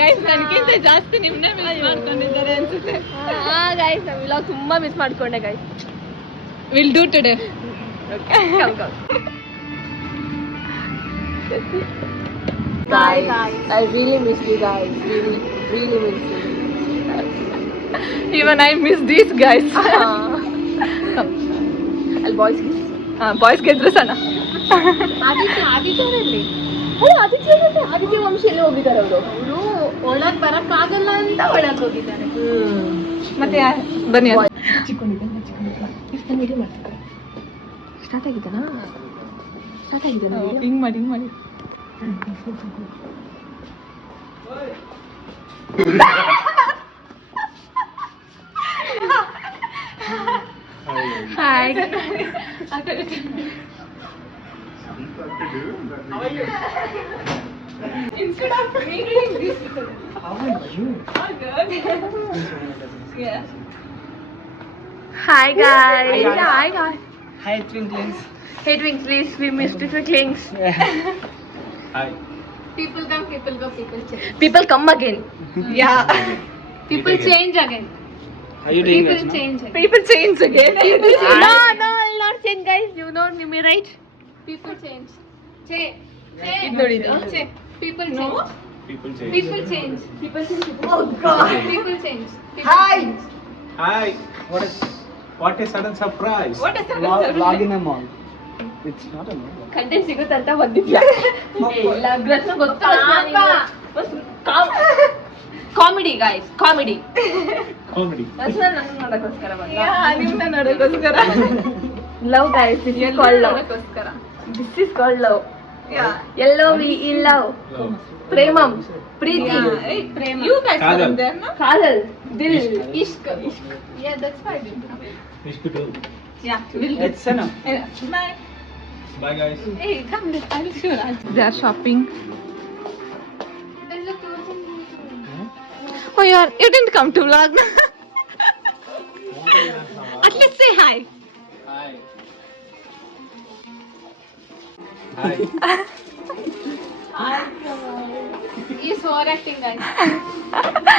Guys ನನಗಿಂತ ಜಾಸ್ತಿ ನಿಮ್ಮನ್ನೇ ಮಿಸ್ ಮಾಡ್ಕೊಂಡಿದ್ದಾರೆ ಅನ್ಸುತ್ತೆ. ಗೈಸ್ ನಾನು ವ್ಲಾಗ್ ತುಂಬಾ ಮಿಸ್ ಮಾಡ್ಕೊಂಡೆ guys. Will do today. Guys, I really miss you guys. Really miss you. Even I miss these guys. ಅಲ್ಲಿ ಬಾಯ್ಸ್ ಬಾಯ್ಸ್ ಗೆದ್ರು ಸಣ್ಣ. ಆದಿತ್ಯರಲ್ಲಿ ಆದಿತ್ಯ ವಂಶಿಯಲ್ಲಿ ಹೋಗಿದ್ದಾರೆ ಅವರು ಒಳಗ್ ಬರಕ್ಕಾಗಲ್ಲ ಅಂತ ಒಳಗ್ ಹೋಗಿದ್ದಾರೆ. ಮತ್ತೆ ಬನ್ನಿ ವಿಡಿಯೋ ಮಾಡ್ತಾರೆ. ಸ್ಟಾರ್ಟ್ ಆಗಿದ್ದಾನಾ? ಹಿಂಗ್ ಮಾಡಿ hi. Instead of me doing this, How are you? oh good. Yeah. Hi guys. Hi, guys. Hi guys. Hi, Twinklings. Hey Twinklings, we missed the Twinklings. Hi. People come, people go, people change. People come again. Yeah. People change again. How are you doing, People Rachna? change again. People change again. No, I'll not change guys. You know me, right? People change. ಇದು ನೋಡಿ ಇದು. Change. People No. change. People change. People change. People change. Oh God. People change. People Hi. change. Hi. What a sudden surprise. What is Log in a mall. It's not a mall. Content ಸಿಗುತ್ತಂತ ಬಂದಿದ್ಯಾ? ಇಲ್ಲ ಗ್ರಸ್ನ ಗೊತ್ತಾ? Comedy guys, comedy. Comedy. ಗ್ರಸ್ನ ನನ್ನ ನೋಡಕ್ಕೋಸ್ಕರ ಬಂದ. ನಿಮ್ಮನ್ನ ನೋಡೋಕ್ಕೋಸ್ಕರ. Love guys, this is called love. ನೋಡೋಕ್ಕೋಸ್ಕರ. This is called love. Yeah. ಎಲ್ಲೋ we in love. Love. Premam, Preethi, Yeah. Hey, you guys are Kadal. there, no? Kadal, Dil. Ishq. Yeah, that's why I did. Wish to do. Yeah. We'll do. It's enough. Bye. Bye, guys. Hey, come. I'll sure. They are shopping. There's a clothing. Oh, you didn't come to vlog. At least say hi. Hi. Hi. He's overacting, guys.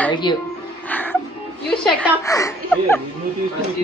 Like you. You shut up. Here, you need to